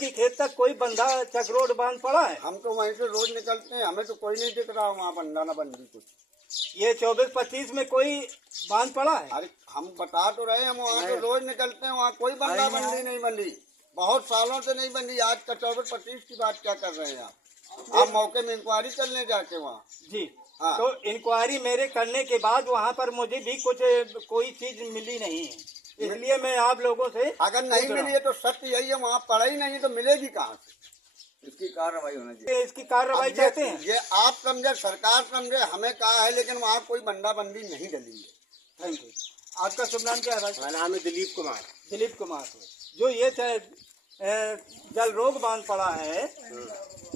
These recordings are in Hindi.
की खेत तक कोई बंधा चक्रोड बांध पड़ा है? हम तो वहीं से रोज निकलते हैं, हमें तो कोई नहीं दिख रहा वहाँ बंदा न बंदी कुछ। ये 24-25 में कोई बांध पड़ा है? अरे हम बता तो रहे, हम वहाँ तो रोज निकलते हैं, वहाँ कोई बंदा बंदी नहीं बंदी, बहुत सालों से नहीं बंदी। आज का 24-25 की बात क्या कर रहे हैं आप मौके में इंक्वायरी करने जाके वहाँ। जी हाँ। तो इंक्वायरी मेरे करने के बाद वहाँ पर मुझे भी कुछ कोई चीज मिली नहीं है, इसलिए मैं आप लोगों से अगर नहीं मिली है तो सत्य यही है, वहाँ पड़ा ही नहीं तो मिलेगी कहाँ से? इसकी कार्रवाई होनी चाहिए। इसकी कार्रवाई चाहते हैं। ये आप समझे, सरकार समझे, हमें कहा है, लेकिन वहाँ कोई बंदा बंदी नहीं डली है। Thank you. आपका शुभ नाम क्या है भाई? मेरा नाम है दिलीप कुमार। दिलीप कुमार। जो ये जल रोग बांध पड़ा है,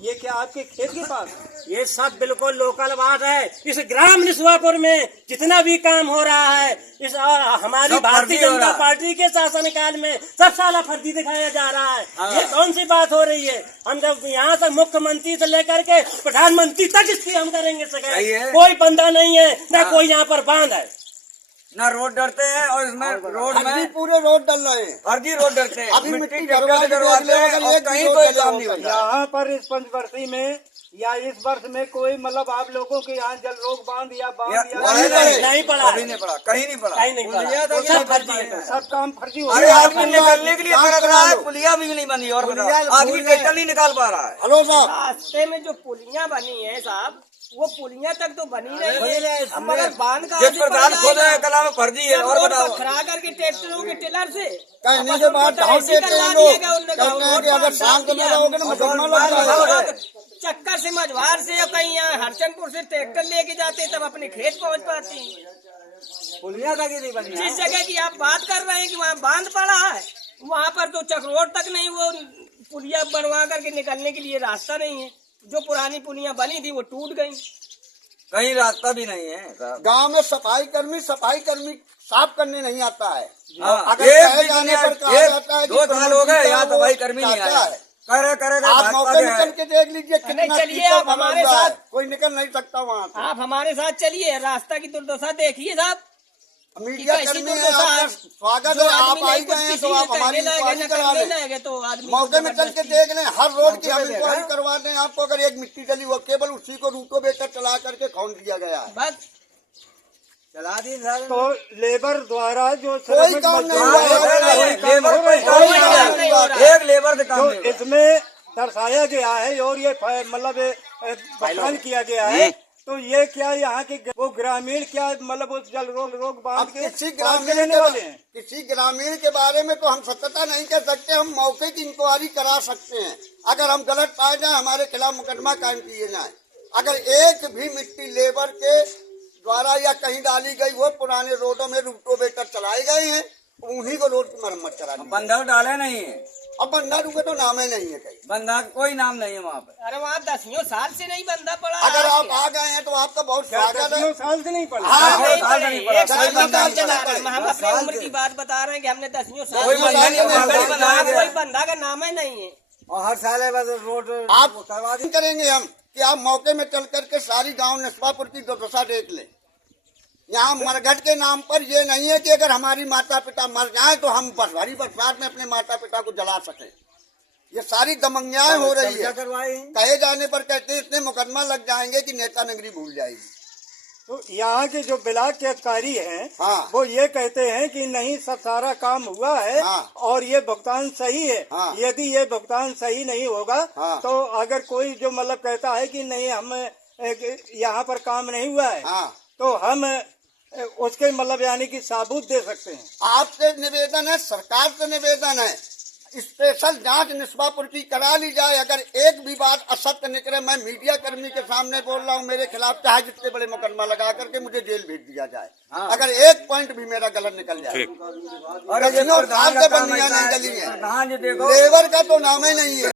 ये क्या आपके खेत के पास? ये सब बिल्कुल लोकल बात है। इस ग्राम निस्वापुर में जितना भी काम हो रहा है, इस हमारी भारतीय जनता पार्टी के शासनकाल में सब साला फर्जी दिखाया जा रहा है। ये कौन सी बात हो रही है? हम जब यहाँ से मुख्यमंत्री से लेकर के प्रधानमंत्री तक इसकी हम करेंगे शिकायत। कोई बंदा नहीं है, न कोई यहाँ पर बांध है, ना रोड डरते हैं, और इसमें रोड में पूरे रोड डल रहे हैं, फर्जी रोड डरते हैं। अभी मिट्टी मिट्टी करवाते हैं और कहीं कोई काम नहीं होता। यहाँ पर इस पंचवर्षीय में या इस वर्ष में कोई मतलब आप लोगों के यहाँ जल रोग बांध या नहीं पड़ा, कहीं नहीं पड़ा, कहीं नहीं पड़ा, कहीं नहीं पड़ा। सब काम फर्जी हो अरे रहा है। आदमी निकलने के लिए तरस रहा है, पुलिया भी नहीं बनी, और आदमी ट्रैक्टर नहीं निकाल पा रहा है। हेलो साहब, रास्ते में जो पुलियां बनी है साहब, वो पुलियां तक तो बनी नहीं है, मगर बांध का जिस प्रधान खोद है कला में फर्जी है। और बताओ, खड़ा करके ट्रैक्टरों के टेलर से कहने के बाद ढांस देते हैं लोग, कहते हैं कि अगर शांत में रहोगे ना मुकदमा लग जाएगा। चक्कर से मझवार से या कहीं यहाँ हरचंदपुर से ट्रैक्टर लेके जाते तब अपने खेत पहुँच पाते हैं। पुलिया तक ही नहीं बनी। जिस जगह की आप बात कर रहे हैं कि वहाँ बांध पड़ा है, वहाँ पर तो चक्रोड तक नहीं, वो पुलिया बनवा करके निकलने के लिए रास्ता नहीं है। जो पुरानी पुलियां बनी थी वो टूट गई, कहीं रास्ता भी नहीं है। गांव में सफाई कर्मी साफ करने नहीं आता है। अगर एक कहे जाने पर कहा जाता है कि 2 साल हो गए यहाँ सफाई कर्मी नहीं आया है। करेगा आप मौके में चल के देख लीजिए कितना चलिए कीचड़ आप बना हमारे हुआ है, साथ। कोई निकल नहीं सकता वहाँ से। आप हमारे साथ चलिए, रास्ता की दुर्दशा देखिए साहब। मीडिया कर्मी है, आपका स्वागत है, आप आई गए हैं तो आप हमारी इंक्वायरी करा लें। तो आदमी मौके में चल के देख लें, हर रोड की हम इंक्वायरी करवा दें आपको। अगर एक मिट्टी डली वो केवल उसी को रूटो बेकर चला करके खौन दिया गया है, बस चला दी सर। तो लेबर द्वारा जो कोई काम नहीं हुआ है। एक लेबर से काम जो नहीं हुआ। इसमें दर्शाया गया है और ये मतलब बयान किया गया है, तो ये क्या यहाँ के वो ग्रामीण क्या मतलब उस जल रोग बांध अब के किसी बांध के रहने वाले हैं? किसी ग्रामीण के बारे में तो हम सत्यता नहीं कर सकते, हम मौके की इंक्वायरी करा सकते हैं। अगर हम गलत पाए जाए, हमारे खिलाफ मुकदमा कायम किए जाए। अगर एक भी मिट्टी लेबर के द्वारा या कहीं डाली गई, वो पुराने रोडों में रूटो बेटर चलाए गए हैं, उन्हीं को रोड की मरम्मत करा दी। बंदा डाले नहीं है, अब बंदा रुके तो नाम ही नहीं है कहीं। बंदा कोई नाम नहीं है वहाँ पे। अरे वहाँ 10 साल से नहीं बंदा पड़ा। अगर आप आ गए हैं तो आपका बहुत स्वागत है। 10 साल से नहीं पड़ा। हाँ, नहीं साल पड़े, नहीं पड़ा, एक साल कोई बंदा निकाल नहीं चला पड़ा। रहे हैं। हम अपने उम्र की बात बता रहे हैं कि हमने 10 साल कोई बंदा नहीं है, कोई बंदा का नाम ही नहीं है। और हर साल है बस रोड आप करवा दी करेंगे हम कि आप मौके में चल करके सारी गांव निस्वापुर की दुर्दशा देख लें। यहाँ मरघट के नाम पर ये नहीं है कि अगर हमारी माता पिता मर जाए तो हम भारी बरसात में अपने माता पिता को जला सके। ये सारी दमंगियाएं हो रही है। कहे जाने पर कहते हैं इतने मुकदमा लग जाएंगे कि नेता नगरी भूल जाएगी। तो यहाँ के जो ब्लॉक के अधिकारी हैं, हाँ। वो ये कहते हैं कि नहीं सब सारा काम हुआ है, हाँ। और ये भुगतान सही है। हाँ। यदि ये भुगतान सही नहीं होगा, हाँ। तो अगर कोई जो मतलब कहता है कि नहीं हम यहाँ पर काम नहीं हुआ है, हाँ। तो हम उसके मतलब यानी कि सबूत दे सकते हैं। आपसे निवेदन है, सरकार से निवेदन है, स्पेशल जांच निस्वापुर की करा ली जाए। अगर एक भी बात असत्य निकले, मैं मीडिया कर्मी के सामने बोल रहा हूँ, मेरे खिलाफ चाहे जितने बड़े मुकदमा लगा करके मुझे जेल भेज दिया जाए। अगर एक पॉइंट भी मेरा गलत निकल जाए। और नहीं डली है, लेबर का तो नाम ही नहीं है।